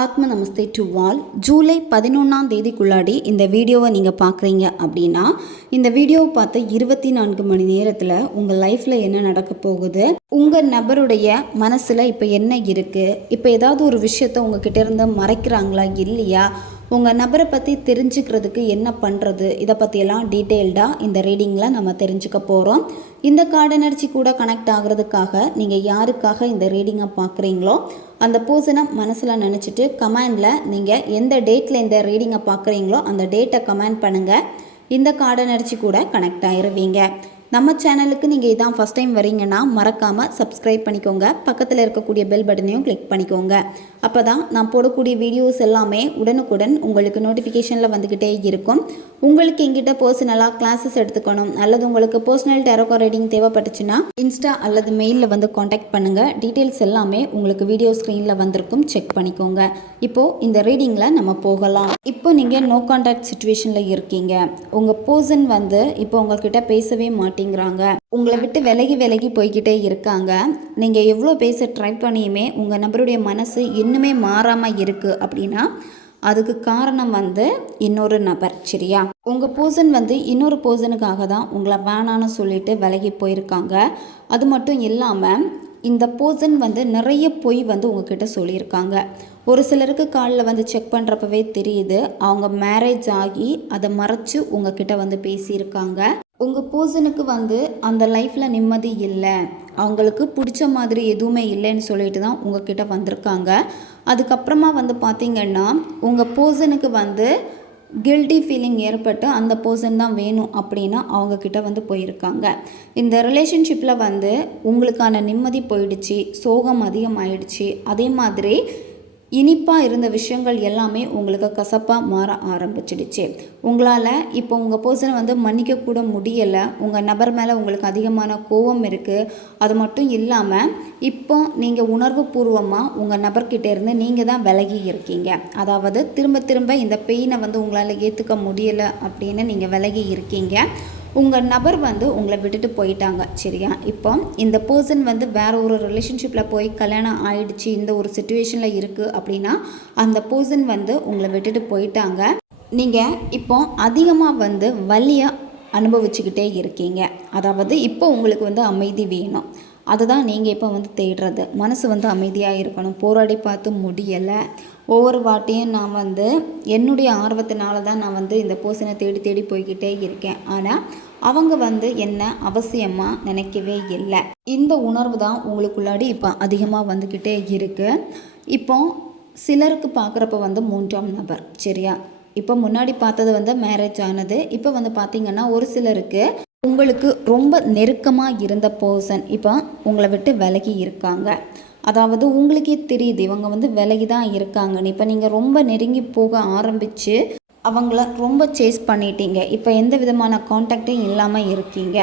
ஆத்ம நமஸ்தே to all. July 11ஆம் தேதிக்குள்ளாடி இந்த வீடியோவை நீங்கள் பார்க்குறீங்க அப்படின்னா இந்த வீடியோவை பார்த்து 24 மணி நேரத்தில் உங்கள் லைஃப்பில் என்ன நடக்க போகுது, உங்கள் நபருடைய மனசில் இப்போ என்ன இருக்குது, இப்போ ஏதாவது ஒரு விஷயத்த உங்ககிட்ட இருந்து மறைக்கிறாங்களா இல்லையா, உங்கள் நபரை பற்றி தெரிஞ்சுக்கிறதுக்கு என்ன பண்ணுறது, இதை பற்றியெல்லாம் டீட்டெயில்டாக இந்த ரீடிங்கில் நம்ம தெரிஞ்சுக்க போகிறோம். இந்த கார்டு எனர்ஜி கூட கனெக்ட் ஆகிறதுக்காக நீங்கள் யாருக்காக இந்த ரீடிங்கை பார்க்குறீங்களோ அந்த பர்சனை மனசில் நினச்சிட்டு கமெண்டில் நீங்கள் எந்த டேட்டில் இந்த ரீடிங்கை பார்க்குறீங்களோ அந்த டேட்டை கமெண்ட் பண்ணுங்கள். இந்த கார்டு எனர்ஜி கூட கனெக்ட் ஆகிருவீங்க. நம்ம சேனலுக்கு நீங்கள் இதான் ஃபஸ்ட் டைம் வரீங்கன்னா மறக்காமல் சப்ஸ்கிரைப் பண்ணிக்கோங்க. பக்கத்தில் இருக்கக்கூடிய பெல் பட்டனையும் கிளிக் பண்ணிக்கோங்க. அப்போ தான் நான் போடக்கூடிய வீடியோஸ் எல்லாமே உடனுக்குடன் உங்களுக்கு நோட்டிஃபிகேஷனில் வந்துக்கிட்டே இருக்கும். உங்களுக்கு எங்கிட்ட பர்சனலாக கிளாஸஸ் எடுத்துக்கணும் அல்லது உங்களுக்கு பர்சனல் டேரோகோ ரீடிங் தேவைப்பட்டுச்சுன்னா இன்ஸ்டா அல்லது மெயிலில் வந்து காண்டாக்ட் பண்ணுங்கள். டீட்டெயில்ஸ் எல்லாமே உங்களுக்கு வீடியோ ஸ்க்ரீனில் வந்திருக்கும், செக் பண்ணிக்கோங்க. இப்போது இந்த ரீடிங்கில் நம்ம போகலாம். இப்போ நீங்கள் நோ கான்டாக்ட் சுச்சுவேஷனில் இருக்கீங்க. உங்கள் பர்சன் வந்து இப்போ உங்கள்கிட்ட பேசவே மாட்டேங்கிறாங்க, உங்களை விட்டு விலகி போய்கிட்டே இருக்காங்க. நீங்கள் எவ்வளோ பேச ட்ரை பண்ணியுமே உங்கள் நபருடைய மனசு இன்னுமே மாறாமல் இருக்குது அப்படின்னா அதுக்கு காரணம் வந்து இன்னொரு நபர். சரியா, உங்கள் பர்சன் வந்து இன்னொரு பர்சனுக்காக தான் உங்களை வேணான்னு சொல்லிட்டு விலகி போயிருக்காங்க. அது மட்டும் இல்லாமல் இந்த பர்சன் வந்து நிறைய பொய் வந்து உங்ககிட்ட சொல்லியிருக்காங்க. ஒரு சிலருக்கு காலில் வந்து செக் பண்ணுறப்பவே தெரியுது அவங்க மேரேஜ் ஆகி அதை மறைச்சு உங்ககிட்ட வந்து பேசியிருக்காங்க. உங்கள் பர்சனுக்கு வந்து அந்த லைஃப்பில் நிம்மதி இல்லை, அவங்களுக்கு பிடிச்ச மாதிரி எதுவுமே இல்லைன்னு சொல்லிட்டு தான் உங்ககிட்ட வந்திருக்காங்க. அதுக்கப்புறமா வந்து பார்த்திங்கன்னா உங்கள் பர்சனுக்கு வந்து கில்ட்டி ஃபீலிங் ஏற்பட்டு அந்த பர்சன் தான் வேணும் அப்படின்னா அவங்கக்கிட்ட வந்து போயிருக்காங்க. இந்த ரிலேஷன்ஷிப்பில் வந்து உங்களுக்கான நிம்மதி போயிடுச்சு, சோகம் அதிகமாகிடுச்சு. அதே மாதிரி இனிப்பாக இருந்த விஷயங்கள் எல்லாமே உங்களுக்கு கசப்பாக மாற ஆரம்பிச்சிடுச்சு. உங்களால் இப்போ உங்கள் பர்சனை வந்து மன்னிக்கக்கூட முடியலை. உங்கள் நபர் மேலே உங்களுக்கு அதிகமான கோபம் இருக்குது. அது மட்டும் இல்லாமல் இப்போ நீங்கள் உணர்வு பூர்வமாக உங்கள் நபர்கிட்ட இருந்து நீங்கள் தான் விலகி இருக்கீங்க. அதாவது திரும்ப இந்த பெயினை வந்து உங்களால் ஏற்றுக்க முடியலை அப்படின்னு நீங்கள் விலகி இருக்கீங்க. உங்கள் நபர் வந்து உங்களை விட்டுட்டு போயிட்டாங்க. சரியா, இப்போ இந்த பர்சன் வந்து வேற ஒரு ரிலேஷன்ஷிப்பில் போய் கல்யாணம் ஆயிடுச்சு, இந்த ஒரு சிச்சுவேஷனில் இருக்குது அப்படின்னா அந்த பர்சன் வந்து உங்களை விட்டுட்டு போயிட்டாங்க. நீங்கள் இப்போ அதிகமாக வந்து வலியை அனுபவிச்சுக்கிட்டே இருக்கீங்க. அதாவது இப்போ உங்களுக்கு வந்து அமைதி வேணும், அதுதான் நீங்கள் இப்போ வந்து தேடுறது. மனசு வந்து அமைதியாக இருக்கணும், போராடி பார்த்து முடியலை. ஒவ்வொரு வாட்டியும் நான் வந்து என்னுடைய ஆர்வத்தினால தான் நான் வந்து இந்த பர்சனை தேடி போய்கிட்டே இருக்கேன். ஆனால் அவங்க வந்து என்ன அவசியமாக நினைக்கவே இல்லை. இந்த உணர்வு தான் உங்களுக்குள்ளாடி இப்போ அதிகமாக வந்துக்கிட்டே இருக்குது. இப்போ சிலருக்கு பார்க்குறப்ப வந்து 3ஆம் நபர். சரியா, இப்போ முன்னாடி பார்த்தது வந்து மேரேஜ் ஆனது. இப்போ வந்து பார்த்திங்கன்னா ஒரு சிலருக்கு உங்களுக்கு ரொம்ப நெருக்கமாக இருந்த பர்சன் இப்போ உங்களை விட்டு விலகி இருக்காங்க. அதாவது உங்களுக்கே தெரியுது இவங்க வந்து விலகி தான் இருக்காங்கன்னு. இப்போ நீங்கள் ரொம்ப நெருங்கி போக ஆரம்பித்து அவங்கள ரொம்ப சேஸ் பண்ணிட்டீங்க. இப்போ எந்த விதமான கான்டாக்டும் இல்லாமல் இருக்கீங்க.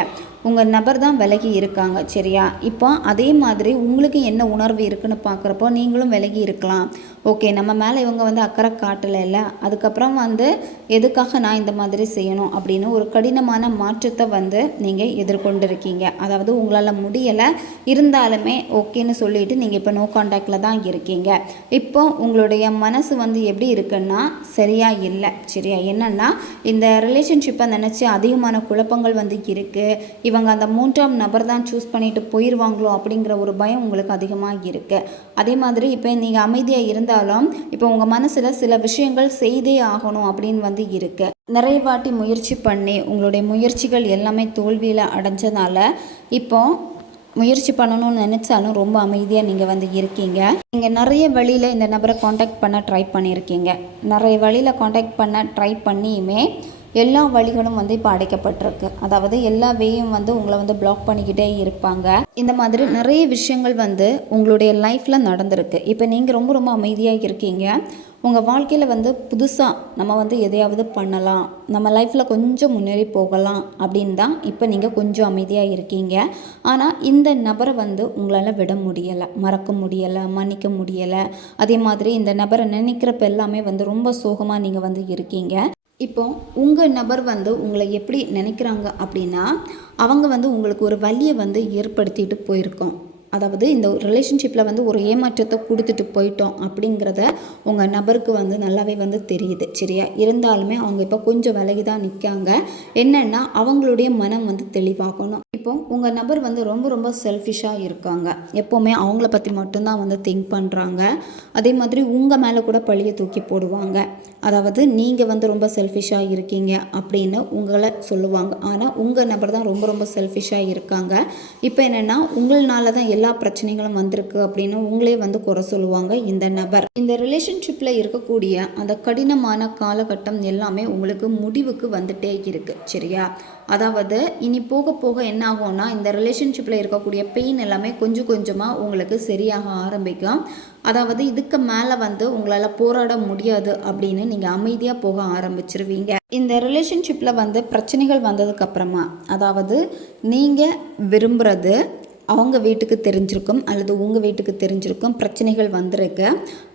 உங்கள் நபர் தான் விலகி இருக்காங்க. சரியா, இப்போ அதே மாதிரி உங்களுக்கு என்ன உணர்வு இருக்குன்னு பார்க்குறப்போ நீங்களும் விலகி இருக்கலாம். ஓகே, நம்ம மேலே இவங்க வந்து அக்கறை காட்டலை இல்லை, அதுக்கப்புறம் வந்து எதுக்காக நான் இந்த மாதிரி செய்யணும் அப்படின்னு ஒரு கடினமான மாற்றத்தை வந்து நீங்கள் எதிர்கொண்டிருக்கீங்க. அதாவது உங்களால் முடியலை, இருந்தாலுமே ஓகேன்னு சொல்லிட்டு நீங்கள் இப்போ நோ கான்டாக்டில் தான் இருக்கீங்க. இப்போ உங்களுடைய மனசு வந்து எப்படி இருக்குன்னா சரியா இல்லை. சரியா, என்னென்னா இந்த ரிலேஷன்ஷிப்பை நினச்சி அதிகமான குழப்பங்கள் வந்து இருக்குது. இவங்க அந்த 3ஆம் நபர் தான் சூஸ் பண்ணிட்டு போயிடுவாங்களோ அப்படிங்கிற ஒரு பயம் உங்களுக்கு அதிகமாக இருக்குது. அதே மாதிரி இப்போ நீங்கள் அமைதியாக இருந்தாலும் இப்போ உங்கள் மனசில் சில விஷயங்கள் செய்தே ஆகணும் அப்படின்னு வந்து இருக்குது. நிறைய வாட்டி முயற்சி பண்ணி உங்களுடைய முயற்சிகள் எல்லாமே தோல்வியில் அடைஞ்சதால இப்போ முயற்சி பண்ணணும்னு நினச்சாலும் ரொம்ப அமைதியாக நீங்கள் வந்து இருக்கீங்க. நீங்கள் நிறைய வழியில் இந்த நபரை காண்டாக்ட் பண்ண ட்ரை பண்ணியிருக்கீங்க. நிறைய வழியில் காண்டாக்ட் பண்ண ட்ரை பண்ணியுமே எல்லா வழிகளும் வந்து இப்போ அடைக்கப்பட்டிருக்கு. அதாவது எல்லா வேயும் வந்து உங்களை வந்து பிளாக் பண்ணிக்கிட்டே இருப்பாங்க. இந்த மாதிரி நிறைய விஷயங்கள் வந்து உங்களுடைய லைஃப்பில் நடந்திருக்கு. இப்போ நீங்கள் ரொம்ப அமைதியாக இருக்கீங்க. உங்கள் வாழ்க்கையில் வந்து புதுசாக நம்ம வந்து எதையாவது பண்ணலாம், நம்ம லைஃப்பில் கொஞ்சம் முன்னேறி போகலாம் அப்படின்னு தான் இப்போ நீங்கள் கொஞ்சம் அமைதியாக இருக்கீங்க. ஆனால் இந்த நபரை வந்து உங்களால் விட முடியலை, மறக்க முடியலை, மன்னிக்க முடியலை. அதே மாதிரி இந்த நபரை நினைக்கிறப்ப எல்லாமே வந்து ரொம்ப சோகமாக நீங்கள் வந்து இருக்கீங்க. இப்போ உங்கள் நபர் வந்து உங்களை எப்படி நினைக்கிறாங்க அப்படின்னா அவங்க வந்து உங்களுக்கு ஒரு வலியை வந்து ஏற்படுத்திட்டு போயிருக்கோம். அதாவது இந்த ரிலேஷன்ஷிப்பில் வந்து ஒரு ஏமாற்றத்தை கொடுத்துட்டு போயிட்டோம் அப்படிங்கிறத உங்கள் நபருக்கு வந்து நல்லாவே வந்து தெரியுது. சரியா? இருந்தாலுமே அவங்க இப்போ கொஞ்சம் விலகி தான் நிற்காங்க. என்னென்னா அவங்களுடைய மனம் வந்து தெளிவாகணும். இப்போ உங்கள் நபர் வந்து ரொம்ப ரொம்ப செல்ஃபிஷாக இருக்காங்க. எப்போவுமே அவங்கள பற்றி மட்டும்தான் வந்து திங்க் பண்ணுறாங்க. அதே மாதிரி உங்கள் மேலே கூட பழியை தூக்கி போடுவாங்க. அதாவது நீங்கள் வந்து ரொம்ப செல்ஃபிஷாக இருக்கீங்க அப்படின்னு உங்களை சொல்லுவாங்க. ஆனால் உங்கள் நபர் தான் ரொம்ப ரொம்ப செல்ஃபிஷாக இருக்காங்க. இப்போ என்னென்னா உங்களால தான் எல்லா பிரச்சனைகளும் வந்திருக்கு அப்படின்னு உங்களே வந்து குறை சொல்லுவாங்க இந்த நபர். இந்த ரிலேஷன்ஷிப்பில் இருக்கக்கூடிய அந்த கடினமான காலகட்டம் எல்லாமே உங்களுக்கு முடிவுக்கு வந்துட்டே இருக்குது. சரியா? அதாவது இனி போக போக என்ன ஆகும்னா இந்த ரிலேஷன்ஷிப்பில் இருக்கக்கூடிய பெயின் எல்லாமே கொஞ்சம் கொஞ்சமாக உங்களுக்கு சரியாக ஆரம்பிக்கும். அதாவது இதுக்கு மேலே வந்து உங்களால் போராட முடியாது அப்படின்னு நீங்கள் அமைதியாக போக ஆரம்பிச்சிருவீங்க. இந்த ரிலேஷன்ஷிப்பில் வந்து பிரச்சனைகள் வந்ததுக்கப்புறமா, அதாவது நீங்கள் விரும்புகிறது அவங்க வீட்டுக்கு தெரிஞ்சிருக்கும் அல்லது உங்கள் வீட்டுக்கு தெரிஞ்சிருக்கும், பிரச்சனைகள் வந்திருக்கு.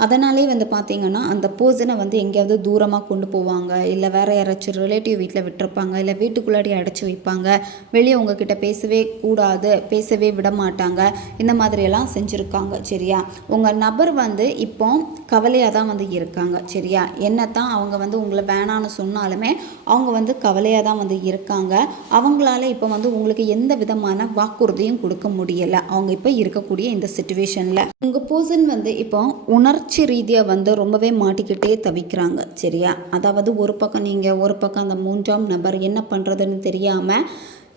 அதனாலே வந்து பார்த்திங்கன்னா அந்த பர்சனை வந்து எங்கேயாவது தூரமாக கொண்டு போவாங்க, இல்லை வேறு யாராச்சும் ரிலேட்டிவ் வீட்டில் விட்டுருப்பாங்க, இல்லை வீட்டுக்குள்ளாடி அடைச்சி வைப்பாங்க, வெளியே உங்ககிட்ட பேசவே கூடாது, பேசவே விட மாட்டாங்க, இந்த மாதிரியெல்லாம் செஞ்சுருக்காங்க. சரியா? உங்கள் நபர் வந்து இப்போ கவலையாக தான் வந்து இருக்காங்க. சரியா? என்னத்தான் அவங்க வந்து உங்களை வேணான்னு சொன்னாலுமே அவங்க வந்து கவலையாக தான் வந்து இருக்காங்க. அவங்களால இப்போ வந்து உங்களுக்கு எந்த விதமான வாக்குறுதியும் கொடுக்க முடியலை அவங்க இப்போ இருக்கக்கூடிய இந்த சிச்சுவேஷனில். உங்கள் பர்சன் வந்து இப்போ உணர்ச்சி ரீதியாக வந்து ரொம்பவே மாட்டிக்கிட்டே தவிக்கிறாங்க. சரியா? அதாவது ஒரு பக்கம் நீங்கள், ஒரு பக்கம் அந்த மூன்றாம் நபர் என்ன பண்ணுறதுன்னு தெரியாமல்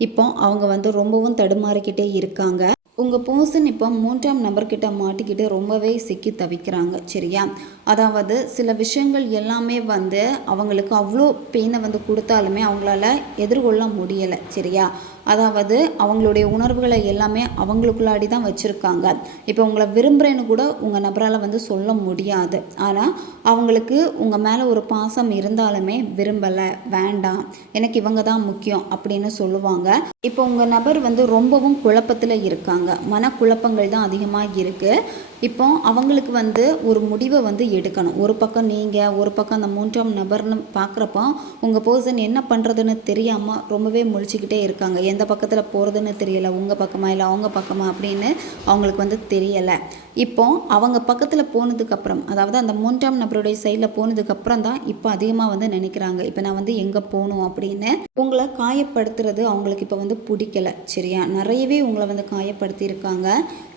இப்போ அவங்க வந்து ரொம்பவும் தடுமாறிக்கிட்டே இருக்காங்க. உங்கள் பர்சன் இப்போ மூன்றாம் நபர்கிட்ட மாட்டிக்கிட்டு ரொம்பவே சிக்கி தவிக்கிறாங்க. சரியா? அதாவது சில விஷயங்கள் எல்லாமே வந்து அவங்களுக்கு அவ்வளோ பெயினை வந்து கொடுத்தாலுமே அவங்களால எதிர்கொள்ள முடியலை. சரியா? அதாவது அவங்களுடைய உணர்வுகளை எல்லாமே அவங்களுக்குள்ளாடி தான் வச்சுருக்காங்க. இப்போ உங்களை விரும்புகிறேன்னு கூட உங்கள் நபரால் வந்து சொல்ல முடியாது. ஆனால் அவங்களுக்கு உங்கள் மேலே ஒரு பாசம் இருந்தாலுமே விரும்பலை, வேண்டாம், எனக்கு இவங்க தான் முக்கியம் அப்படின்னு சொல்லுவாங்க. இப்போ உங்கள் நபர் வந்து ரொம்பவும் குழப்பத்தில் இருக்காங்க. மனக்குழப்பங்கள் தான் அதிகமாக இருக்குது. இப்போ அவங்களுக்கு வந்து ஒரு முடிவை வந்து எடுக்கணும். ஒரு பக்கம் நீங்கள், ஒரு பக்கம் அந்த மூன்றாம் நபர்னு பார்க்குறப்போ உங்கள் பர்சன் என்ன பண்ணுறதுன்னு தெரியாமல் ரொம்பவே முழிச்சிக்கிட்டே இருக்காங்க. எந்த பக்கத்தில் போகிறதுன்னு தெரியலை, உங்கள் பக்கமாக இல்லை அவங்க பக்கமாக அப்படின்னு அவங்களுக்கு வந்து தெரியலை. இப்போ அவங்க பக்கத்தில் போனதுக்கப்புறம், அதாவது அந்த மூன்றாம் நபருடைய சைடில் போனதுக்கப்புறம் தான் இப்போ அதிகமாக வந்து நினைக்கிறாங்க, இப்போ நான் வந்து எங்கே போகணும் அப்படின்னு. உங்களை காயப்படுத்துறது அவங்களுக்கு இப்போ வந்து பிடிக்கலை. சரியா? நிறையவே உங்களை வந்து காயப்படுத்தியிருக்காங்க.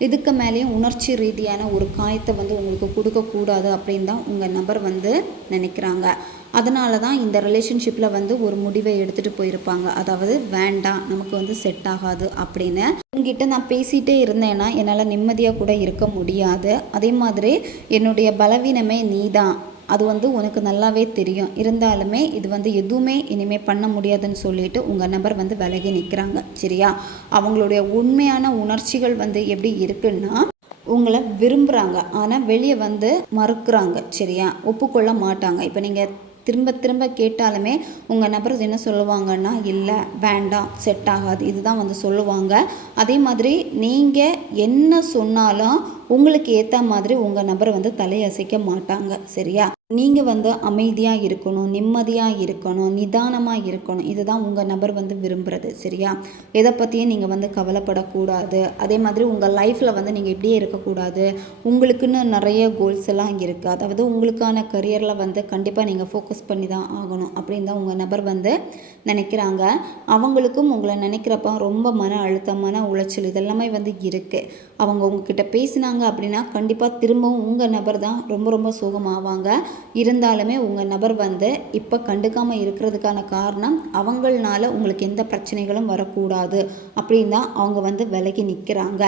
இதுக்கு மேலேயும் உணர்ச்சி ரீதியான ஒரு காயத்தை வந்து உங்களுக்கு கொடுக்கக்கூடாது அப்படின்னு தான் உங்கள் நபர் வந்து நினைக்கிறாங்க. அதனால தான் இந்த ரிலேஷன்ஷிப்பில் வந்து ஒரு முடிவை எடுத்துகிட்டு போயிருப்பாங்க. அதாவது வேண்டாம், நமக்கு வந்து செட் ஆகாது அப்படின்னு. உங்ககிட்ட நான் பேசிகிட்டே இருந்தேன்னா என்னால் நிம்மதியாக கூட இருக்க முடியாது. அதே மாதிரி என்னுடைய பலவீனமே நீ தான், அது வந்து உனக்கு நல்லாவே தெரியும், இருந்தாலுமே இது வந்து எதுவுமே இனிமேல் பண்ண முடியாதுன்னு சொல்லிட்டு உங்கள் நபர் வந்து விலகி நிற்கிறாங்க. சரியா? அவங்களுடைய உண்மையான உணர்ச்சிகள் வந்து எப்படி இருக்குன்னா, உங்களை விரும்புகிறாங்க ஆனால் வெளியே வந்து மறுக்கிறாங்க. சரியா? ஒப்புக்கொள்ள மாட்டாங்க. இப்போ நீங்கள் திரும்ப திரும்ப கேட்டாலுமே உங்கள் நபர் என்ன சொல்லுவாங்கன்னா, இல்லை, வேண்டாம், செட் ஆகாது, இதுதான் வந்து சொல்லுவாங்க. அதே மாதிரி நீங்கள் என்ன சொன்னாலும் உங்களுக்கு ஏற்ற மாதிரி உங்கள் நபர் வந்து தலையசைக்க மாட்டாங்க. சரியா? நீங்கள் வந்து அமைதியாக இருக்கணும், நிம்மதியாக இருக்கணும், நிதானமாக இருக்கணும், இதுதான் உங்கள் நபர் வந்து விரும்புகிறது. சரியா? எதை பற்றியும் நீங்கள் வந்து கவலைப்படக்கூடாது. அதே மாதிரி உங்கள் லைஃப்பில் வந்து நீங்கள் இப்படியே இருக்கக்கூடாது. உங்களுக்குன்னு நிறைய கோல்ஸ் எல்லாம் இருக்குது. அதாவது உங்களுக்கான கரியரில் வந்து கண்டிப்பாக நீங்கள் ஃபோக்கஸ் பண்ணி தான் ஆகணும் அப்படின்னு தான் உங்கள் நபர் வந்து நினைக்கிறாங்க. அவங்களுக்கும் உங்களை நினைக்கிறப்ப ரொம்ப மன அழுத்தம், மன உளைச்சல் இதெல்லாமே வந்து இருக்குது. அவங்க உங்ககிட்ட பேசினாங்க அப்படின்னா கண்டிப்பாக திரும்பவும் உங்கள் நபர் தான் ரொம்ப ரொம்ப சோகமாவாங்க. இருந்தாலுமே உங்கள் நபர் வந்து இப்போ கண்டுக்காமல் இருக்கிறதுக்கான காரணம் அவங்களால உங்களுக்கு எந்த பிரச்சனைகளும் வரக்கூடாது அப்படின்னு தான் அவங்க வந்து விலகி நிற்கிறாங்க.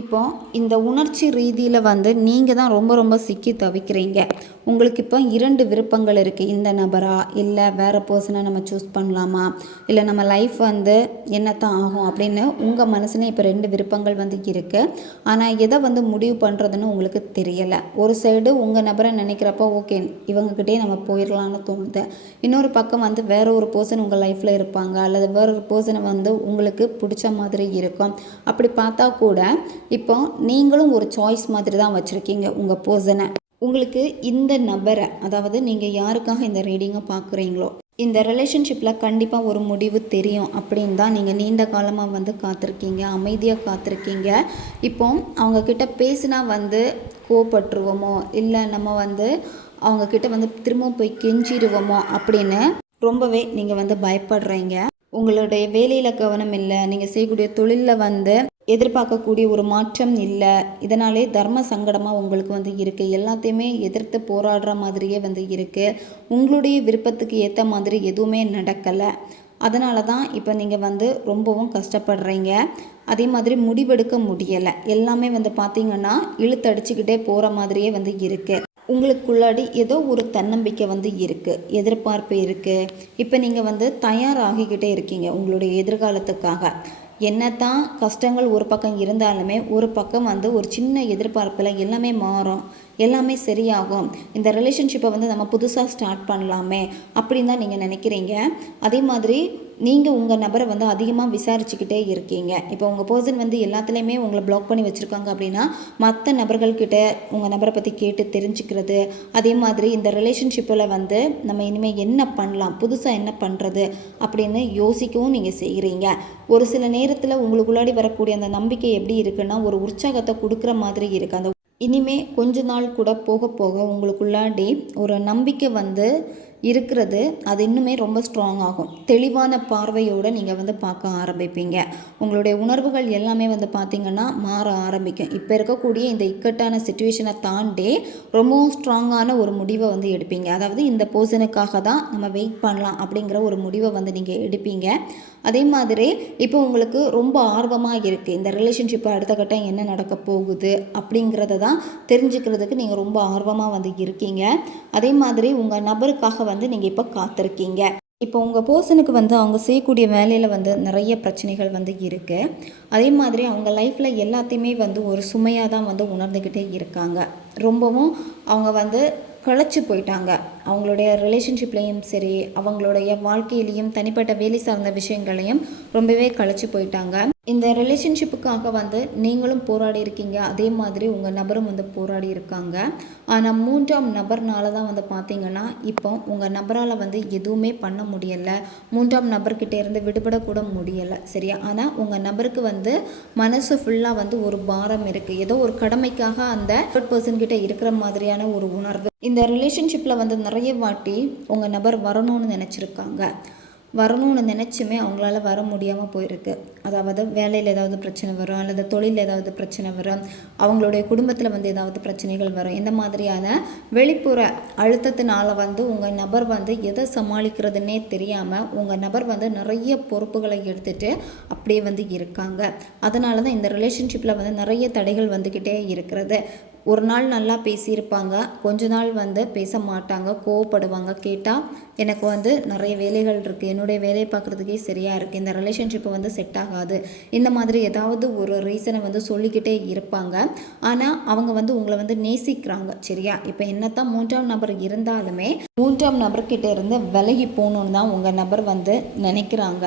இப்போ இந்த உணர்ச்சி ரீதியில் வந்து நீங்கள் தான் ரொம்ப ரொம்ப சிக்கி தவிக்கிறீங்க. உங்களுக்கு இப்போ 2 விருப்பங்கள் இருக்குது. இந்த நபரா, இல்லை வேறு பர்சனை நம்ம சூஸ் பண்ணலாமா, இல்லை நம்ம லைஃப் வந்து என்னத்தான் ஆகும் அப்படின்னு உங்கள் மனசுல இப்போ 2 விருப்பங்கள் வந்து இருக்குது. ஆனால் எதை வந்து முடிவு பண்ணுறதுன்னு உங்களுக்கு தெரியலை. ஒரு சைடு உங்கள் நபரை நினைக்கிறப்போ ஓகே இவங்ககிட்டே நம்ம போயிடலான்னு தோணுது. இன்னொரு பக்கம் வந்து வேற ஒரு பர்சன் உங்கள் லைஃப்பில் இருப்பாங்க, அல்லது வேற ஒரு பர்சனை வந்து உங்களுக்கு பிடிச்ச மாதிரி இருக்கும். அப்படி பார்த்தா கூட இப்போ நீங்களும் ஒரு சாய்ஸ் மாதிரி தான் வச்சுருக்கீங்க உங்கள் பர்சனை. உங்களுக்கு இந்த நபரை, அதாவது நீங்கள் யாருக்காக இந்த ரீடிங்கை பார்க்குறீங்களோ இந்த ரிலேஷன்ஷிப்பில் கண்டிப்பாக ஒரு முடிவு தெரியும் அப்படின்னு தான் நீங்கள் நீண்ட காலமாக வந்து காத்திருக்கீங்க, அமைதியாக காத்திருக்கீங்க. இப்போ அவங்கக்கிட்ட பேசினா வந்து கோவப்பட்டுருவோமோ, இல்லை நம்ம வந்து அவங்கக்கிட்ட வந்து திரும்பவும் போய் கெஞ்சிடுவோமோ அப்படின்னு ரொம்பவே நீங்கள் வந்து பயப்படுறீங்க. உங்களுடைய வேலையில் கவனம் இல்லை, நீங்கள் செய்யக்கூடிய தொழிலில் வந்து எதிர்பார்க்கக்கூடிய ஒரு மாற்றம் இல்லை. இதனாலே தர்ம சங்கடமாக உங்களுக்கு வந்து இருக்குது. எல்லாத்தையுமே எதிர்த்து போராடுற மாதிரியே வந்து இருக்குது. உங்களுடைய விருப்பத்துக்கு ஏற்ற மாதிரி எதுவுமே நடக்கலை. அதனால தான் இப்போ நீங்கள் வந்து ரொம்பவும் கஷ்டப்படுறீங்க. அதே மாதிரி முடிவெடுக்க முடியலை. எல்லாமே வந்து பார்த்திங்கன்னா இழுத்தடிச்சுக்கிட்டே போகிற மாதிரியே வந்து இருக்குது. உங்களுக்குள்ளாடி ஏதோ ஒரு தன்னம்பிக்கை வந்து இருக்குது, எதிர்பார்ப்பு இருக்குது. இப்போ நீங்கள் வந்து தயாராகிக்கிட்டே இருக்கீங்க உங்களுடைய எதிர்காலத்துக்காக. என்னத்தான் கஷ்டங்கள் ஒரு பக்கம் இருந்தாலுமே ஒரு பக்கம் வந்து ஒரு சின்ன எதிர்பார்ப்பில் எல்லாமே மாறும், எல்லாமே சரியாகும், இந்த ரிலேஷன்ஷிப்பை வந்து நம்ம புதுசாக ஸ்டார்ட் பண்ணலாமே அப்படின்னு தான் நீங்கள் நினைக்கிறீங்க. அதே மாதிரி நீங்கள் உங்கள் நபரை வந்து அதிகமாக விசாரிச்சுக்கிட்டே இருக்கீங்க. இப்போ உங்கள் பர்சன் வந்து எல்லாத்துலேயுமே உங்களை பிளாக் பண்ணி வச்சுருக்காங்க அப்படின்னா மற்ற நபர்கள்கிட்ட உங்கள் நபரை பற்றி கேட்டு தெரிஞ்சுக்கிறது. அதே மாதிரி இந்த ரிலேஷன்ஷிப்பில் வந்து நம்ம இனிமேல் என்ன பண்ணலாம், புதுசாக என்ன பண்ணுறது அப்படின்னு யோசிக்கவும் நீங்கள் செய்கிறீங்க. ஒரு சில நேரத்தில் உங்களுக்குள்ளாடி வரக்கூடிய அந்த நம்பிக்கை எப்படி இருக்குன்னா ஒரு உற்சாகத்தை கொடுக்குற மாதிரி இருக்குது. அந்த இனிமே கொஞ்ச நாள் கூட போக போக உங்களுக்குள்ளாடி ஒரு நம்பிக்கை வந்து இருக்கிறது, அது இன்னுமே ரொம்ப ஸ்ட்ராங் ஆகும். தெளிவான பார்வையோடு நீங்கள் வந்து பார்க்க ஆரம்பிப்பீங்க. உங்களுடைய உணர்வுகள் எல்லாமே வந்து பார்த்திங்கன்னா மாற ஆரம்பிக்கும். இப்போ இருக்கக்கூடிய இந்த இக்கட்டான சுச்சுவேஷனை தாண்டி ரொம்பவும் ஸ்ட்ராங்கான ஒரு முடிவை வந்து எடுப்பீங்க. அதாவது இந்த பர்சனுக்காக தான் நம்ம வெயிட் பண்ணலாம் அப்படிங்கிற ஒரு முடிவை வந்து நீங்கள் எடுப்பீங்க. அதே மாதிரி இப்போ உங்களுக்கு ரொம்ப ஆர்வமாக இருக்குது, இந்த ரிலேஷன்ஷிப்பை அடுத்த கட்டம் என்ன நடக்க போகுது அப்படிங்கிறத தான் தெரிஞ்சுக்கிறதுக்கு நீங்கள் ரொம்ப ஆர்வமாக வந்து இருக்கீங்க. அதே மாதிரி உங்கள் நபருக்காக வந்து நீங்கள் இப்போ காத்திருக்கீங்க. இப்போ உங்கள் பர்சனுக்கு வந்து அவங்க செய்யக்கூடிய வேலையில் வந்து நிறைய பிரச்சனைகள் வந்து இருக்குது. அதே மாதிரி அவங்க லைஃப்பில் எல்லாத்தையுமே வந்து ஒரு சுமையாக தான் வந்து உணர்ந்துக்கிட்டே இருக்காங்க. ரொம்பவும் அவங்க வந்து களைச்சி போயிட்டாங்க. அவங்களுடைய ரிலேஷன்ஷிப்லேயும் சரி, அவங்களுடைய வாழ்க்கையிலையும் தனிப்பட்ட வேலை சார்ந்த விஷயங்களையும் ரொம்பவே களைச்சி போயிட்டாங்க. இந்த ரிலேஷன்ஷிப்புக்காக வந்து நீங்களும் போராடி இருக்கீங்க, அதே மாதிரி உங்கள் நபரும் வந்து போராடி இருக்காங்க. ஆனால் மூன்றாம் நபர்னால தான் வந்து பார்த்திங்கன்னா இப்போ உங்கள் நபரால் வந்து எதுவுமே பண்ண முடியலை, மூன்றாம் நபர்கிட்ட இருந்து விடுபடக்கூட முடியலை, சரியா? ஆனால் உங்கள் நபருக்கு வந்து மனசு ஃபுல்லாக வந்து ஒரு பாரம் இருக்குது. ஏதோ ஒரு கடமைக்காக அந்த தேர்ட் பர்சன் கிட்ட இருக்கிற மாதிரியான ஒரு உணர்வு. இந்த ரிலேஷன்ஷிப்பில் வந்து நிறைய வாட்டி உங்கள் நபர் வரணும்னு நினச்சிருக்காங்க. வரணும்னு நினச்சுமே அவங்களால வர முடியாமல் போயிருக்கு. அதாவது வேலையில் ஏதாவது பிரச்சனை வரும், அல்லது தொழிலில் ஏதாவது பிரச்சனை வரும், அவங்களுடைய குடும்பத்தில் வந்து ஏதாவது பிரச்சனைகள் வரும். இந்த மாதிரியான வெளிப்புற அழுத்தத்தினால வந்து உங்கள் நபர் வந்து எதை சமாளிக்கிறதுனே தெரியாமல் உங்கள் நபர் வந்து நிறைய பொறுப்புகளை எடுத்துகிட்டு அப்படியே வந்து இருக்காங்க. அதனால தான் இந்த ரிலேஷன்ஷிப்பில் வந்து நிறைய தடைகள் வந்துக்கிட்டே இருக்கிறது. ஒரு நாள் நல்லா பேசியிருப்பாங்க, கொஞ்ச நாள் வந்து பேச மாட்டாங்க, கோவப்படுவாங்க. கேட்டால் எனக்கு வந்து நிறைய வேலைகள் இருக்குது, என்னுடைய வேலையை பார்க்குறதுக்கே சரியாக இருக்குது, இந்த ரிலேஷன்ஷிப்பை வந்து செட் ஆகாது, இந்த மாதிரி ஏதாவது ஒரு ரீசனை வந்து சொல்லிக்கிட்டே இருப்பாங்க. ஆனால் அவங்க வந்து உங்களை வந்து நேசிக்கிறாங்க, சரியா? இப்போ என்னத்தான் மூன்றாம் நபர் இருந்தாலுமே மூன்றாம் நபர்கிட்ட இருந்து விலகி போகணுன்னு தான் உங்கள் நபர் வந்து நினைக்கிறாங்க.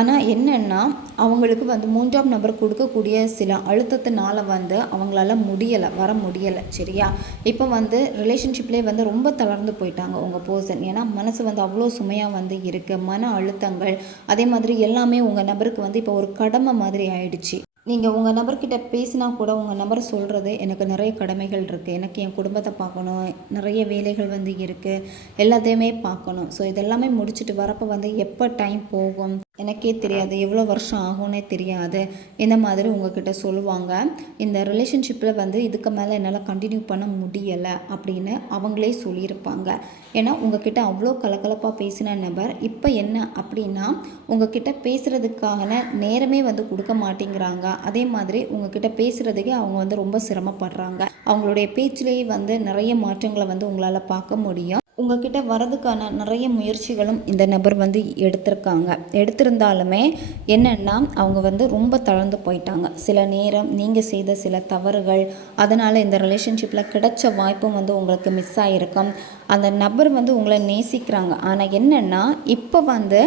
ஆனால் என்னென்னா அவங்களுக்கு வந்து மூன்றாம் நபர் கொடுக்கக்கூடிய சில அழுத்தத்தினால வந்து அவங்களால வர முடியலை, சரியா? இப்போ வந்து ரிலேஷன்ஷிப்லேயே வந்து ரொம்ப தளர்ந்து போயிட்டாங்க உங்கள் பர்சன். ஏன்னா மனசு வந்து அவ்வளோ சுமையாக வந்து இருக்குது, மன அழுத்தங்கள், அதே மாதிரி எல்லாமே உங்கள் நபருக்கு வந்து இப்போ ஒரு கடமை மாதிரி ஆயிடுச்சு. நீங்கள் உங்கள் நபர்கிட்ட பேசினா கூட உங்கள் நபர் சொல்கிறது, எனக்கு நிறைய கடமைகள் இருக்குது, எனக்கு என் குடும்பத்தை பார்க்கணும், நிறைய வேலைகள் வந்து இருக்குது, எல்லாத்தையுமே பார்க்கணும். ஸோ இதெல்லாமே முடிச்சுட்டு வரப்போ வந்து எப்போ டைம் போகும் எனக்கே தெரியாது, எவ்வளோ வருஷம் ஆகும்னே தெரியாது, இந்த மாதிரி உங்ககிட்ட சொல்லுவாங்க. இந்த ரிலேஷன்ஷிப்பில் வந்து இதுக்கு மேலே என்னால் கண்டினியூ பண்ண முடியலை அப்படின்னு அவங்களே சொல்லியிருப்பாங்க. ஏன்னா உங்ககிட்ட அவ்வளோ கலகலப்பாக பேசின நபர் இப்போ என்ன அப்படின்னா உங்ககிட்ட பேசுகிறதுக்கான நேரமே வந்து கொடுக்க மாட்டேங்கிறாங்க. அதே மாதிரி உங்ககிட்ட பேசுகிறதுக்கே அவங்க வந்து ரொம்ப சிரமப்படுறாங்க. அவங்களுடைய பேச்சிலேயே வந்து நிறைய மாற்றங்களை வந்து உங்களால் பார்க்க முடியும். உங்ககிட்ட வரதுக்கான நிறைய முயற்சிகளும் இந்த நபர் வந்து எடுத்திருந்தாலுமே என்னென்னா அவங்க வந்து ரொம்ப தளர்ந்து போயிட்டாங்க. சில நேரம் நீங்கள் செய்த சில தவறுகள், அதனால் இந்த ரிலேஷன்ஷிப்பில் கிடைச்ச வாய்ப்பும் வந்து உங்களுக்கு மிஸ் ஆகிருக்கும். அந்த நபர் வந்து உங்களை நேசிக்கிறாங்க. ஆனால் என்னென்னா இப்போ வந்து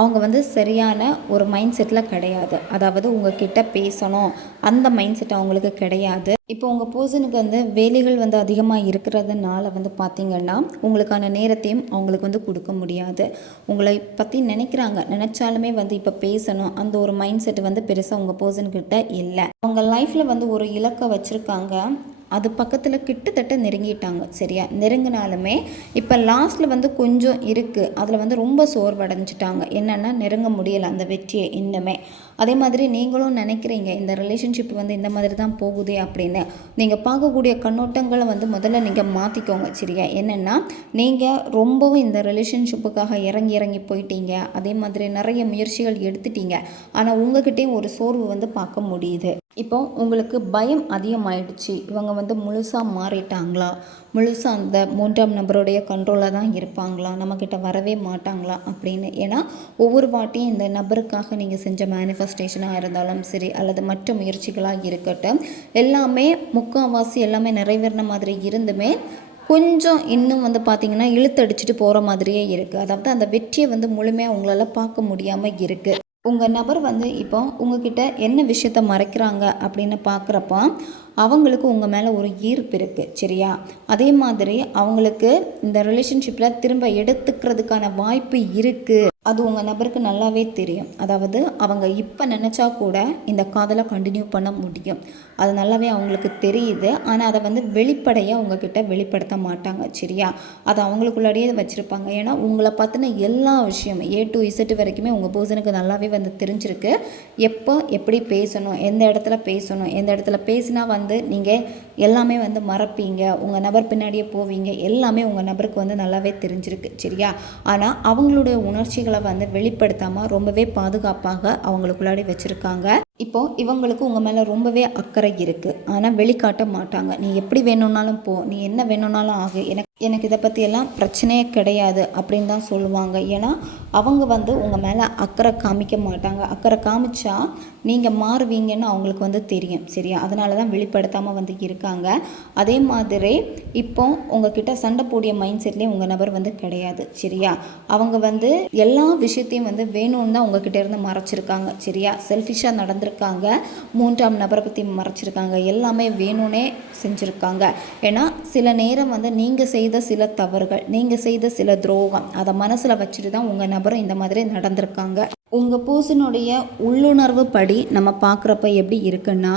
அவங்க வந்து சரியான ஒரு மைண்ட் செட்டில் கிடையாது. அதாவது உங்ககிட்ட பேசணும் அந்த மைண்ட் செட் அவங்களுக்கு கிடையாது. இப்போ உங்கள் பர்சனுக்கு வந்து வேலைகள் வந்து அதிகமாக இருக்கிறதுனால வந்து பார்த்திங்கன்னா உங்களுக்கான நேரத்தையும் அவங்களுக்கு வந்து கொடுக்க முடியாது. உங்களை பற்றி நினச்சாலுமே வந்து இப்போ பேசணும் அந்த ஒரு மைண்ட் செட் வந்து பெருசாக உங்கள் பர்சன்கிட்ட இல்லை. அவங்க லைஃப்பில் வந்து ஒரு இலக்கை வச்சுருக்காங்க, அது பக்கத்தில் கிட்டத்தட்ட நெருங்கிட்டாங்க. சரியா, நெருங்கினாலுமே இப்போ லாஸ்ட்டில் வந்து கொஞ்சம் இருக்குது, அதில் வந்து ரொம்ப சோர்வடைஞ்சிட்டாங்க. என்னென்னா நெருங்க முடியலை அந்த வெற்றியை இன்னுமே. அதே மாதிரி நீங்களும் நினைக்கிறீங்க இந்த ரிலேஷன்ஷிப் வந்து இந்த மாதிரி தான் போகுதே அப்படின்னு. நீங்கள் பார்க்கக்கூடிய கண்ணோட்டங்களை வந்து முதல்ல நீங்கள் மாற்றிக்கோங்க. சரியா, என்னென்னா நீங்கள் ரொம்பவும் இந்த ரிலேஷன்ஷிப்புக்காக இறங்கி போயிட்டீங்க. அதே மாதிரி நிறைய முயற்சிகள் எடுத்துட்டீங்க. ஆனால் உங்ககிட்டயும் ஒரு சோர்வு வந்து பார்க்க முடியுது. இப்போ உங்களுக்கு பயம் அதிகமாயிடுச்சு. இவங்க வந்து முழுசாக மாறிட்டாங்களா, முழுசாக அந்த 3ஆம் நபருடைய கண்ட்ரோலில் தான் இருப்பாங்களா, நம்மக்கிட்ட வரவே மாட்டாங்களா அப்படின்னு. ஏன்னா ஒவ்வொரு வாட்டியும் இந்த நபருக்காக நீங்கள் செஞ்ச மேனிஃபெஸ்டேஷனாக இருந்தாலும் சரி அல்லது மற்ற முயற்சிகளாக இருக்கட்டும், எல்லாமே முக்கால்வாசி எல்லாமே நிறைவேறின மாதிரி இருந்துமே கொஞ்சம் இன்னும் வந்து பார்த்திங்கன்னா இழுத்தடிச்சிட்டு போகிற மாதிரியே இருக்குது. அதாவது அந்த வெற்றியை வந்து முழுமையாக உங்களால் பார்க்க முடியாமல் இருக்குது. உங்கள் நபர் வந்து இப்போ உங்ககிட்ட என்ன விஷயத்த மறைக்கிறாங்க அப்படின்னு பார்க்குறப்ப அவங்களுக்கு உங்கள் மேலே ஒரு ஈர்ப்பு இருக்குது. சரியா, அதே மாதிரி அவங்களுக்கு இந்த ரிலேஷன்ஷிப்பில் திரும்ப எடுத்துக்கிறதுக்கான வாய்ப்பு இருக்குது. அது உங்கள் நபருக்கு நல்லாவே தெரியும். அதாவது அவங்க இப்போ நினச்சா கூட இந்த காதலை கண்டினியூ பண்ண முடியும். அது நல்லாவே அவங்களுக்கு தெரியுது. ஆனால் அதை வந்து வெளிப்படையாக உங்ககிட்ட வெளிப்படுத்த மாட்டாங்க. சரியா, அதை அவங்களுக்குள்ளாடியே வச்சுருப்பாங்க. ஏன்னா உங்களை பற்றின எல்லா விஷயமும் A to Z வரைக்குமே உங்கள் பர்சனுக்கு நல்லாவே வந்து தெரிஞ்சிருக்கு. எப்போ எப்படி பேசணும், எந்த இடத்துல பேசணும், எந்த இடத்துல பேசினா வந்து நீங்கள் எல்லாமே வந்து மறப்பீங்க, உங்கள் நபர் பின்னாடியே போவீங்க, எல்லாமே உங்கள் நபருக்கு வந்து நல்லாவே தெரிஞ்சிருக்கு. சரியா, ஆனால் அவங்களுடைய உணர்ச்சிகளை வந்து வெளிப்படுத்தாமல் ரொம்பவே பாதுகாப்பாக அவங்களுக்குள்ளாடி வச்சுருக்காங்க. இப்போது இவங்களுக்கு உங்கள் மேலே ரொம்பவே அக்கறை இருக்குது. ஆனால் வெளிக்காட்ட மாட்டாங்க. நீ எப்படி வேணும்னாலும் போ, நீ என்ன வேணும்னாலும் ஆகு, எனக்கு இதை பற்றியெல்லாம் பிரச்சனையே கிடையாது அப்படின்னு தான் சொல்லுவாங்க. ஏன்னா அவங்க வந்து உங்கள் மேலே அக்கறை காமிக்க மாட்டாங்க. அக்கறை காமிச்சா நீங்கள் மாறுவீங்கன்னு அவங்களுக்கு வந்து தெரியும். சரியா, அதனால தான் வெளிப்படுத்தாமல் வந்து இருக்காங்க. அதே மாதிரி இப்போ உங்ககிட்ட சண்டை போடிய மைண்ட் செட்லேயும் உங்கள் நபர் வந்து கிடையாது. சரியா, அவங்க வந்து எல்லா விஷயத்தையும் வந்து வேணும்னு தான் உங்ககிட்ட இருந்து மறைச்சிருக்காங்க. சரியா, செல்ஃபிஷாக நடந்திருக்காங்க. 3ஆம் நபரை பற்றி மறைச்சிருக்காங்க. எல்லாமே வேணும்னே செஞ்சுருக்காங்க. ஏன்னா சில நேரம் வந்து நீங்கள் செய்த சில தவறுகள், நீங்கள் செய்த சில துரோகம், அதை மனசில் வச்சுட்டு தான் உங்கள் நபரும் இந்த மாதிரி நடந்திருக்காங்க. உங்கள் பர்சனுடைய உள்ளுணர்வு படி நம்ம பார்க்குறப்ப எப்படி இருக்குன்னா,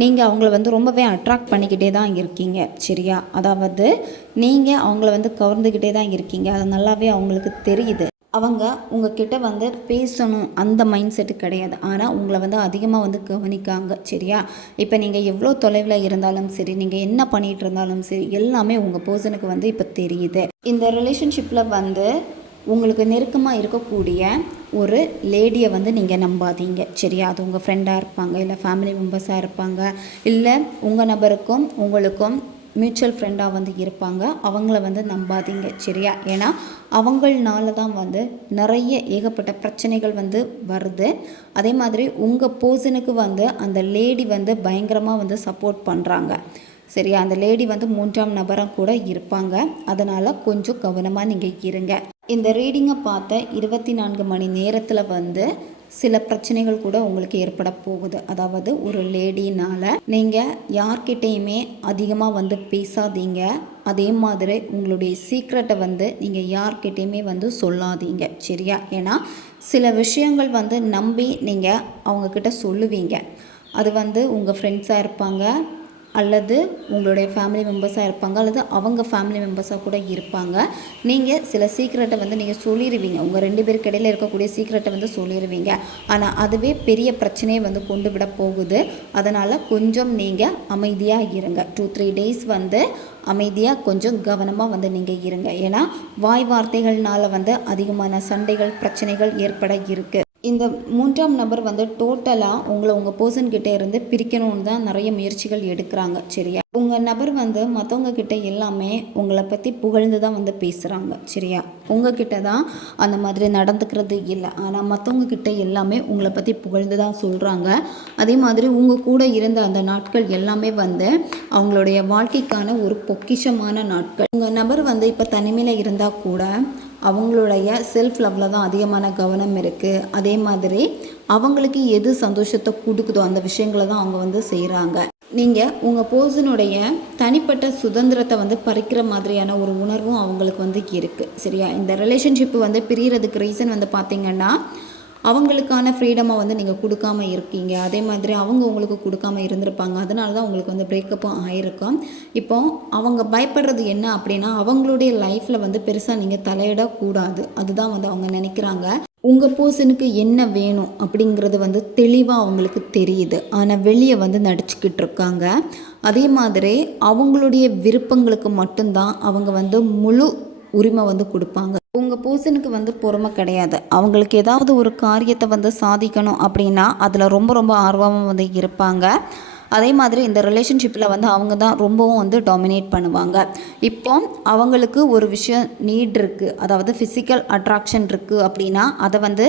நீங்கள் அவங்கள வந்து ரொம்பவே அட்ராக்ட் பண்ணிக்கிட்டே தான் இருக்கீங்க. சரியா, அதாவது நீங்கள் அவங்கள வந்து கவர்ந்துக்கிட்டே தான் இருக்கீங்க. அது நல்லாவே அவங்களுக்கு தெரியுது. அவங்க உங்ககிட்ட வந்து பேசணும் அந்த மைண்ட் செட்டு கிடையாது. ஆனால் உங்களை வந்து அதிகமாக வந்து கவனிக்காங்க. சரியா, இப்போ நீங்கள் எவ்வளோ தொலைவில் இருந்தாலும் சரி, நீங்கள் என்ன பண்ணிகிட்டு இருந்தாலும் சரி, எல்லாமே உங்கள் பர்சனுக்கு வந்து இப்போ தெரியுது. இந்த ரிலேஷன்ஷிப்பில் வந்து உங்களுக்கு நெருக்கமாக இருக்கக்கூடிய ஒரு லேடியை வந்து நீங்கள் நம்பாதீங்க. சரியா, அது உங்கள் ஃப்ரெண்டாக இருப்பாங்க, இல்லை ஃபேமிலி மெம்பர்ஸாக இருப்பாங்க, இல்லை உங்கள் நபருக்கும் உங்களுக்கும் மியூச்சுவல் ஃப்ரெண்டாக வந்து இருப்பாங்க. அவங்கள வந்து நம்பாதீங்க. சரியா, ஏன்னா அவங்களால தான் வந்து நிறைய ஏகப்பட்ட பிரச்சனைகள் வந்து வருது. அதே மாதிரி உங்கள் பர்சனுக்கு வந்து அந்த லேடி வந்து பயங்கரமாக வந்து சப்போர்ட் பண்ணுறாங்க. சரியா, அந்த லேடி வந்து 3ஆம் நபராக கூட இருப்பாங்க. அதனால் கொஞ்சம் கவனமாக நீங்கள் இருங்க. இந்த ரீடிங்கை பார்த்த 24 மணி நேரத்தில் வந்து சில பிரச்சனைகள் கூட உங்களுக்கு ஏற்பட போகுது. அதாவது ஒரு லேடினால் நீங்கள் யார்கிட்டையுமே அதிகமாக வந்து பேசாதீங்க. அதே மாதிரி உங்களுடைய சீக்ரெட்டை வந்து நீங்கள் யார்கிட்டையுமே வந்து சொல்லாதீங்க. சரியா, ஏன்னா சில விஷயங்கள் வந்து நம்பி நீங்கள் அவங்கக்கிட்ட சொல்லுவீங்க. அது வந்து உங்கள் ஃப்ரெண்ட்ஸாக இருப்பாங்க, அல்லது உங்களுடைய ஃபேமிலி மெம்பர்ஸாக இருப்பாங்க, அல்லது அவங்க ஃபேமிலி மெம்பர்ஸாக கூட இருப்பாங்க. நீங்கள் சில சீக்ரெட்டை வந்து நீங்கள் சொல்லிடுவீங்க. உங்கள் 2 பேருக்கு இடையில் இருக்கக்கூடிய சீக்ரெட்டை வந்து சொல்லிடுவீங்க. ஆனால் அதுவே பெரிய பிரச்சனையை வந்து கொண்டு விட போகுது. அதனால் கொஞ்சம் நீங்கள் அமைதியாக இருங்க. 2-3 டேஸ் வந்து அமைதியாக கொஞ்சம் கவனமாக வந்து நீங்கள் இருங்க. ஏன்னா வாய் வார்த்தைகள்னால வந்து அதிகமான சண்டைகள் பிரச்சனைகள் ஏற்பட இருக்குது. இந்த 3ஆம் நபர் வந்து டோட்டலாக உங்கள் பர்சன்கிட்ட இருந்து பிரிக்கணும்னு தான் நிறைய முயற்சிகள் எடுக்கிறாங்க. சரியா, உங்கள் நபர் வந்து மற்றவங்க கிட்ட எல்லாமே உங்களை பற்றி புகழ்ந்து தான் வந்து பேசுகிறாங்க. சரியா, உங்ககிட்ட தான் அந்த மாதிரி நடந்துக்கிறது இல்லை. ஆனால் மற்றவங்க கிட்ட எல்லாமே உங்களை பற்றி புகழ்ந்து தான் சொல்கிறாங்க. அதே மாதிரி உங்கள் கூட இருந்த அந்த நாட்கள் எல்லாமே வந்து அவங்களுடைய வாழ்க்கைக்கான ஒரு பொக்கிஷமான நாட்கள். உங்கள் நபர் வந்து இப்போ தனிமையில் இருந்தால் கூட அவங்களுடைய செல்ஃப் லவ்வில் தான் அதிகமான கவனம் இருக்குது. அதே மாதிரி அவங்களுக்கு எது சந்தோஷத்தை கொடுக்குதோ அந்த விஷயங்களை தான் அவங்க வந்து செய்கிறாங்க. நீங்கள் உங்கள் பர்சனுடைய தனிப்பட்ட சுதந்திரத்தை வந்து பறிக்கிற மாதிரியான ஒரு உணர்வும் அவங்களுக்கு வந்து இருக்குது. சரியா? இந்த ரிலேஷன்ஷிப்பு வந்து பிரியறதுக்கு ரீசன் வந்து பார்த்திங்கன்னா, அவங்களுக்கான ஃப்ரீடமை வந்து நீங்கள் கொடுக்காம இருக்கீங்க. அதே மாதிரி அவங்க உங்களுக்கு கொடுக்காம இருந்திருப்பாங்க. அதனால தான் உங்களுக்கு வந்து பிரேக்கப்பும் ஆகிருக்கும். இப்போ அவங்க பயப்படுறது என்ன அப்படின்னா, அவங்களுடைய லைஃப்பில் வந்து பெருசாக நீங்கள் தலையிடக்கூடாது. அதுதான் வந்து அவங்க நினைக்கிறாங்க. உங்கள் பர்சனுக்கு என்ன வேணும் அப்படிங்கிறது வந்து தெளிவாக அவங்களுக்கு தெரியுது. ஆனால் வெளியே வந்து நடிச்சுக்கிட்டு இருக்காங்க. அதே மாதிரி அவங்களுடைய விருப்பங்களுக்கு மட்டும்தான் அவங்க வந்து முழு உரிமை வந்து கொடுப்பாங்க. உங்கள் பர்சனுக்கு வந்து பொறுமை கிடையாது. அவங்களுக்கு ஏதாவது ஒரு காரியத்தை வந்து சாதிக்கணும் அப்படின்னா அதில் ரொம்ப ரொம்ப ஆர்வமாக வந்து இருப்பாங்க. அதே மாதிரி இந்த ரிலேஷன்ஷிப்பில் வந்து அவங்க தான் ரொம்பவும் வந்து டாமினேட் பண்ணுவாங்க. இப்போ அவங்களுக்கு ஒரு விஷயம் நீட் இருக்குது, அதாவது ஃபிசிக்கல் அட்ராக்ஷன் இருக்குது அப்படின்னா அதை வந்து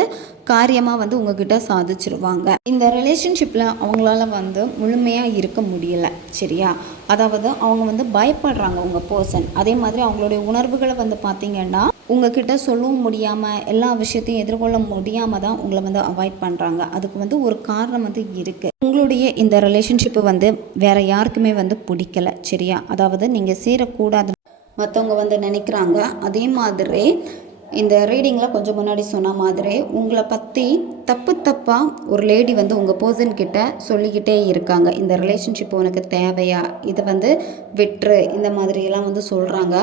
காரியமாக வந்து உங்ககிட்ட சாதிச்சிருவாங்க. இந்த ரிலேஷன்ஷிப்பில் அவங்களால வந்து முழுமையாக இருக்க முடியலை. சரியா? அதாவது அவங்க வந்து பயப்படுறாங்க உங்கள் பர்சன். அதே மாதிரி அவங்களுடைய உணர்வுகளை வந்து பார்த்திங்கன்னா உங்ககிட்ட சொல்லவும் முடியாமல் எல்லா விஷயத்தையும் எதிர்கொள்ள முடியாமல் தான் உங்களை வந்து அவாய்ட் பண்ணுறாங்க. அதுக்கு வந்து ஒரு காரணம் வந்து இருக்குது. உங்களுடைய இந்த ரிலேஷன்ஷிப்பு வந்து வேறு யாருக்குமே வந்து பிடிக்கலை. சரியா? அதாவது நீங்கள் சேரக்கூடாது மற்றவங்க வந்து நினைக்கிறாங்க. அதே மாதிரி இந்த ரீடிங்கில் கொஞ்சம் முன்னாடி சொன்ன மாதிரி உங்களை பற்றி தப்பாக ஒரு லேடி வந்து உங்கள் பர்சன்கிட்ட சொல்லிக்கிட்டே இருக்காங்க. இந்த ரிலேஷன்ஷிப் உனக்கு தேவையா, இதை வந்து விட்டுரு, இந்த மாதிரியெல்லாம் வந்து சொல்கிறாங்க.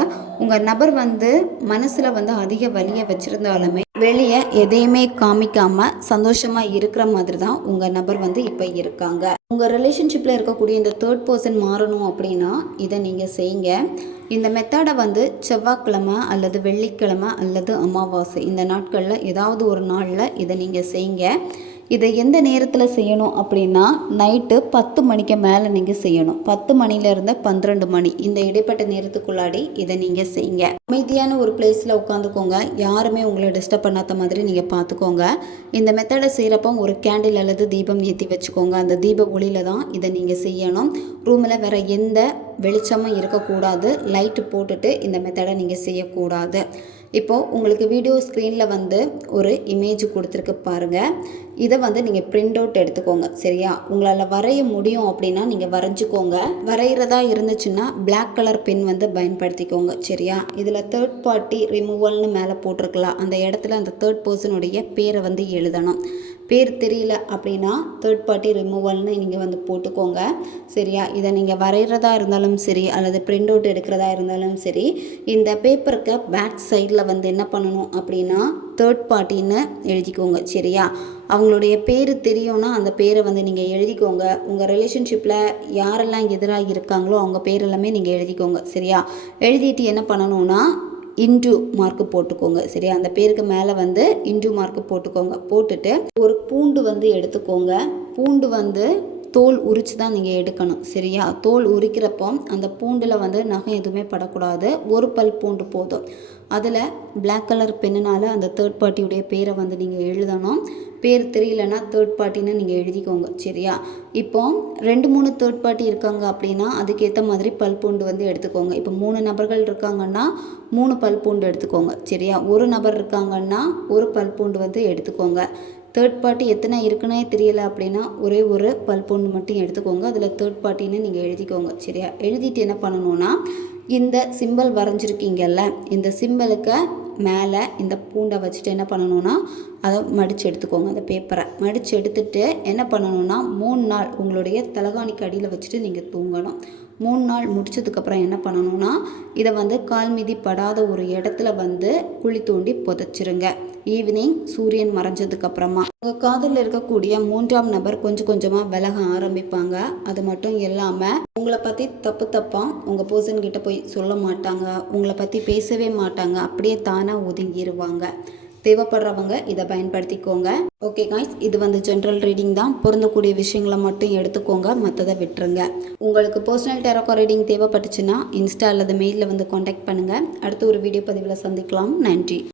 உங்கள் நபர் வந்து மனசில் வந்து அதிக வலியை வச்சுருந்தாலுமே வெளியே எதையுமே காமிக்காமல் சந்தோஷமாக இருக்கிற மாதிரி தான் உங்கள் நபர் வந்து இப்போ இருக்காங்க. உங்கள் ரிலேஷன்ஷிப்பில் இருக்கக்கூடிய இந்த தேர்ட் பர்சன் மாறணும் அப்படின்னா இதை நீங்கள் செய்யுங்க. இந்த மெத்தடை வந்து செவ்வாய்க்கிழமை அல்லது வெள்ளிக்கிழமை அல்லது அமாவாசை இந்த நாட்களில் ஏதாவது ஒரு நாளில் இதை நீங்கள் செய்யுங்க. இதை எந்த நேரத்தில் செய்யணும் அப்படின்னா நைட்டு 10 மணிக்கு மேலே நீங்கள் செய்யணும். 10 மணிலேருந்து 12 மணி இந்த இடைப்பட்ட நேரத்துக்குள்ளாடி இதை நீங்கள் செய்யுங்க. அமைதியான ஒரு பிளேஸில் உட்காந்துக்கோங்க. யாருமே உங்களை டிஸ்டர்ப் பண்ணாத மாதிரி நீங்கள் பார்த்துக்கோங்க. இந்த மெத்தடை செய்கிறப்போ ஒரு கேண்டில் அல்லது தீபம் ஏற்றி வச்சுக்கோங்க. அந்த தீப ஒளியில் தான் இதை நீங்கள் செய்யணும். ரூமில் வேறு எந்த வெளிச்சமும் இருக்கக்கூடாது. லைட்டு போட்டுட்டு இந்த மெத்தடை நீங்கள் செய்யக்கூடாது. இப்போது உங்களுக்கு வீடியோ ஸ்க்ரீனில் வந்து ஒரு இமேஜ் கொடுத்துருக்கு பாருங்கள். இதை வந்து நீங்கள் பிரிண்ட் அவுட் எடுத்துக்கோங்க. சரியா? உங்களால் வரைய முடியும் அப்படின்னா நீங்கள் வரைஞ்சிக்கோங்க. வரைகிறதா இருந்துச்சுன்னா பிளாக் கலர் பென் வந்து பயன்படுத்திக்கோங்க. சரியா? இதில் தேர்ட் பார்ட்டி ரிமூவல்னு மேலே போட்டிருக்கலாம். அந்த இடத்துல அந்த தேர்ட் பர்சனுடைய பேரை வந்து எழுதணும். பேர் தெரியல அப்படின்னா தேர்ட் பார்ட்டி ரிமூவல்னு நீங்கள் வந்து போட்டுக்கோங்க. சரியா? இதை நீங்கள் வரைகிறதா இருந்தாலும் சரி அல்லது பிரிண்ட் அவுட் எடுக்கிறதா இருந்தாலும் சரி, இந்த பேப்பருக்கு பேக் சைடில் வந்து என்ன பண்ணணும் அப்படின்னா தேர்ட் பார்ட்டின்னு எழுதிக்கோங்க. சரியா? அவங்களுடைய பேர் தெரியும்னா அந்த பேரை வந்து நீங்கள் எழுதிக்கோங்க. உங்கள் ரிலேஷன்ஷிப்பில் யாரெல்லாம் எதிராக இருக்காங்களோ அவங்க பேரெல்லாமே நீங்கள் எழுதிக்கோங்க. சரியா? எழுதிட்டு என்ன பண்ணணும்னா இன்டு மார்க்கு போட்டுக்கோங்க. சரியா? அந்த பேருக்கு மேலே வந்து இன்டு மார்க்கு போட்டுக்கோங்க. போட்டுட்டு ஒரு பூண்டு வந்து எடுத்துக்கோங்க. பூண்டு வந்து தோல் உரித்து தான் நீங்கள் எடுக்கணும். சரியா? தோல் உரிக்கிறப்போ அந்த பூண்டில் வந்து நகம் எதுவுமே படக்கூடாது. ஒரு பல் பூண்டு போதும். அதில் பிளாக் கலர் பெண்ணுனால் அந்த தேர்ட் பார்ட்டியுடைய பேரை வந்து நீங்கள் எழுதணும். பேர் தெரியலன்னா தேர்ட் பார்ட்டின்னு நீங்கள் எழுதிக்கோங்க. சரியா? இப்போ 2-3 தேர்ட் பார்ட்டி இருக்காங்க அப்படின்னா அதுக்கேற்ற மாதிரி பல் பூண்டு வந்து எடுத்துக்கோங்க. இப்போ 3 நபர்கள் இருக்காங்கன்னா 3 பல் பூண்டு எடுத்துக்கோங்க. சரியா? ஒரு நபர் இருக்காங்கன்னா ஒரு பல் பூண்டு வந்து எடுத்துக்கோங்க. தேர்ட் பார்ட்டி எத்தனை இருக்குன்னே தெரியல அப்படின்னா ஒரே ஒரு பல் பூண்டு மட்டும் எடுத்துக்கோங்க. அதில் தேர்ட் பார்ட்டின்னு நீங்கள் எழுதிக்கோங்க. சரியா? எழுதிட்டு என்ன பண்ணணும்னா இந்த சிம்பிள் வரைஞ்சிருக்கீங்கல்ல, இந்த சிம்பிளுக்கு மேலே இந்த பூண்டை வச்சுட்டு என்ன பண்ணணும்னா அதை மடித்து எடுத்துக்கோங்க. அந்த பேப்பரை மடித்து எடுத்துகிட்டு என்ன பண்ணணும்னா 3 நாள் உங்களுடைய தலகாணிக்கு அடியில் வச்சுட்டு நீங்கள் தூங்கணும். 3 நாள் முடிச்சதுக்கப்புறம் என்ன பண்ணணும்னா இதை வந்து கால் மீதி படாத ஒரு இடத்துல வந்து குழி தோண்டி புதைச்சிருங்க. ஈவினிங் சூரியன் மறைஞ்சதுக்கப்புறமா உங்கள் காதலில் இருக்கக்கூடிய 3ஆம் நபர் கொஞ்சம் கொஞ்சமாக விலக ஆரம்பிப்பாங்க. அது மட்டும் இல்லாமல் உங்களை பற்றி தப்பாக உங்கள் பர்சன்கிட்ட போய் சொல்ல மாட்டாங்க. உங்களை பற்றி பேசவே மாட்டாங்க. அப்படியே தானாக ஒதுங்கிடுவாங்க. தேவைப்படுறவங்க இதை பயன்படுத்திக்கோங்க. ஓகே காய்ஸ், இது வந்து ஜென்ரல் ரீடிங் தான். பொருந்தக்கூடிய விஷயங்களை மட்டும் எடுத்துக்கோங்க, மற்றதை விட்டுருங்க. உங்களுக்கு பர்சனல் டேரோ ரீடிங் தேவைப்பட்டுச்சுன்னா இன்ஸ்டா அல்லது மெயிலில் வந்து காண்டாக்ட் பண்ணுங்கள். அடுத்து ஒரு வீடியோ பதிவில் சந்திக்கலாம். நன்றி.